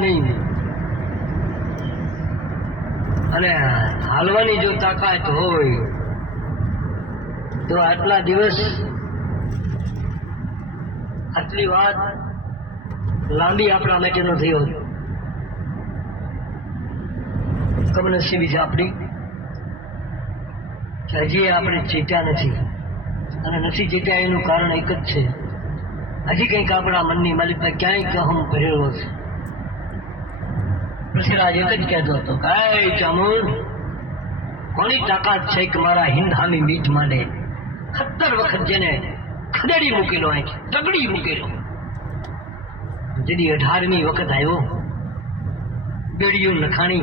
નહીં અને હાલવાની જો તાકાત હોય, તો આટલા દિવસ આટલી વાત લાંબી આપણા માટે ન થઈ હોત. કમનસીબી છે આપણી, કે હજી આપણે ચેત્યા નથી. અને નથી ચેત્યા એનું કારણ એક જ છે. હજી કંઈક આપણા મનની માલિકમાં ક્યાંય કહમ ભરેલો છે પૃથ્વીરાજ એક જ કહેતો હતો કઈ "એ કોની તાકાત છે કે મારા હિન્દ મીઠ માંડે સત્તર વખત જેને ખદેડી મૂકેલો અહીં તગડી મૂકેલો? જેની અઢારમી વખત આવ્યો બેડિયું લખાણી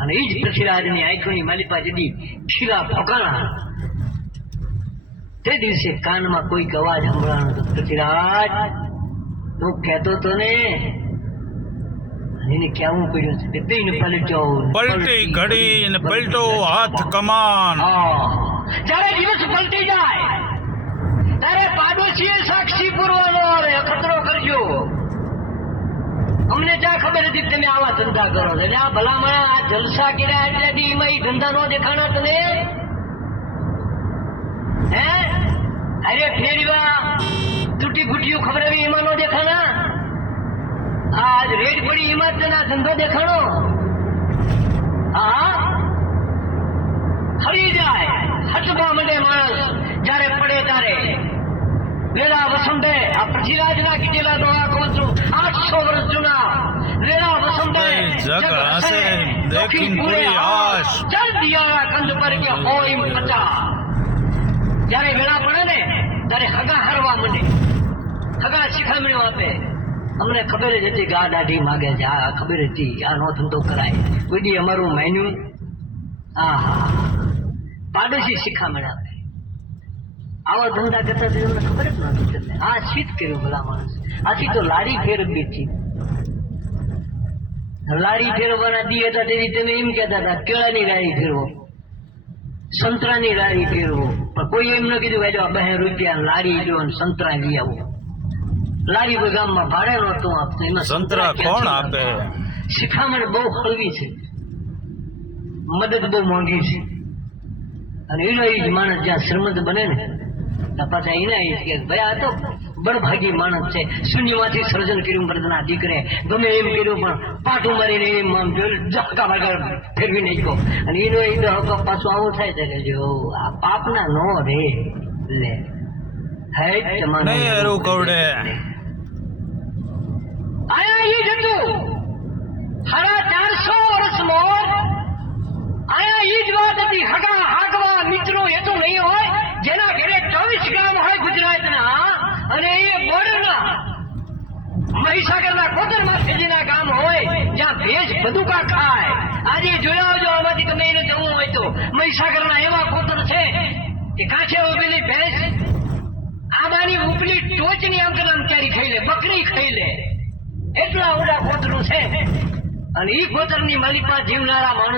અને એ જ પૃથ્વીરાજની આંખોની માલિપા જેની ખીરા ફોકાણા. તે દિવસે કાનમાં કોઈ અવાજ સંભળાણો પૃથ્વીરાજ, તું કહેતો તો ને એને કેવું પડ્યું છે? બેન પલટો પલટી ઘડી ને પલટો હાથ કમાન. જ્યારે દિવસ પલટી જાય ત્યારે પાડોશીએ સાક્ષી પૂરવાનો આવે અખતરો કરજો. અમને ત્યાં ખબર હતી તમે આવા ધંધા કરો છો? એટલે આ ભલામણ આ જલસા કર્યા એટલે એમાં ધંધા નો દેખાણો તને હે? અરે ફેરવા તૂટી ફૂટ્યું ખબર આવી એમાં નો દેખાણા આ આજ રેડ પડી એમાં તને આ ધંધો દેખાડો. હા હરી જાય. હટવા માંડે માણસ. જ્યારે પડે ત્યારે. વેળા વસંતે આ પૃથ્વીરાજના કીધેલા દોહા કહું છું આઠસો વર્ષ જૂના. વેળા વસંતે એ જગ પૂરી આશ. ચલ દિયાળા કંદ પર કે હોય પચા જ્યારે વેળા પડે ને ત્યારે હગા હરવા મને હગા શિખામણીઓ આપે. અમને ખબર જ હતી કે આ દાઢી માગે છે. આ ખબર હતી. આ નો ધંધો કરાય. કોઈ દી અમારું મેન્યુ? હા હા પાડોશી શીખામણ આપે આવા ધંધા કરતા તો એમને ખબર જ નહોતી તમને. આ શીત કર્યું ભલા માણસ. આથી તો લારી ફેરવી હતી. લારી ફેરવવાના દી હતા તેથી તમે એમ કહેતા હતા, કેળાની લારી ફેરવો. સંતરાની લારી ફેરવો. પણ કોઈ એમ ન કીધું કે બે રૂપિયા લારી જો સંતરા લઈ આવો. લારી કોઈ ગામમાં ભાડે નહોતું આપતું એમાં સંતરા કોણ આપે? શિખામણ બહુ હળવી છે. મદદ બહુ મોંઘી છે. અને એનો એ જ માણસ જ્યાં શ્રીમંત બને ને ત્યાં પાછા એના એ કે ભાઈ આ તો બળભાગી માણસ છે. શૂન્યમાંથી સર્જન કર્યું મર્દના દીકરે. ગમે એમ કર્યું પણ પાટું મારીને એમ આમ ઝાકા ભાગા ફેરવી નાખ્યો અને એનો એ તો પાછું આવું થાય છે કે જો આ પાપના નો રે. લે. હે તમારો નહીં કવડે. આયા એ જ હતું સાડા ચારસો વર્ષ આયા એ જ વાત હતી. હગા હાગવા મિત્રો એ નહીં હોય, જેના ઘરે ચોવીસ ગામ હોય ગુજરાતના, અને એ બોર્ડરના મહીસાગરના કોતરમાં જેના ગામ હોય, જ્યાં ભેજ બદુકા ખાય. આજે જોયા આમાંથી તમે એને જવું હોય તો. મહીસાગરના એવા કોતર છે કે કાંઠે ઉભેલી ભેંસ આંબાની ઉપલી ટોચની આમ કે આમ ચારી ખાઈ લે, બકરી ખાઈ લે. એટલા ઊંડા કોતરું છે. અને ઈ કોતરની માલિકા જીવનારા માણસ